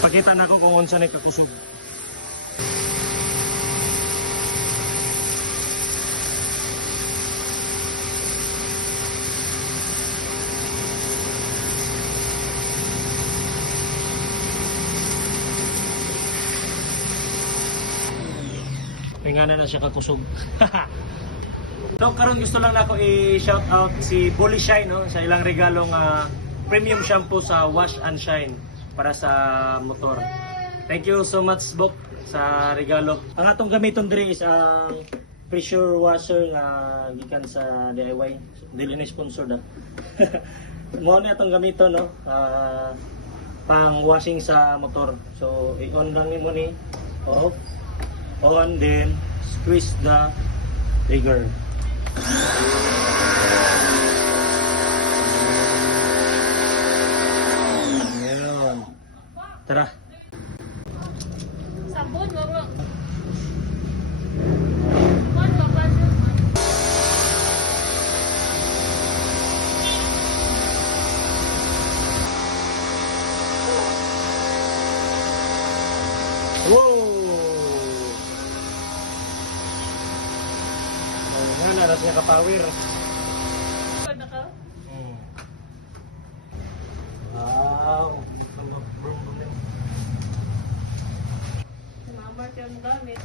Pakita na ko kung unsa na kakusog. Tingnan na siya kakusog. So, karon gusto lang nako i-shout out si Bully Shine no sa ilang regalong premium shampoo sa Wash and Shine para sa motor. Thank you so much Bok sa regalo. Ang atong gamiton diri is ang pressure washer na gikan sa DIY. Dili na sponsor da. Mo na atong gamiton no pang washing sa motor. So i-on lang mo ni off. On then squeeze the trigger. Ayan. Tara. Sabon, wala. Sabon, wala. Wow! Ayan, naras niya ka-power. Pwede ka? Wow! Sumamart yung gamit.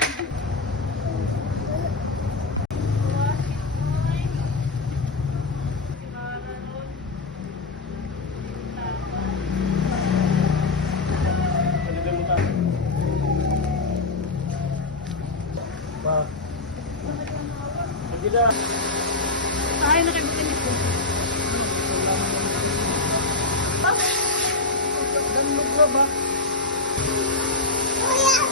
Wow! Sige na! Ay, nakibitin ito. Danlog na ba? Kuya,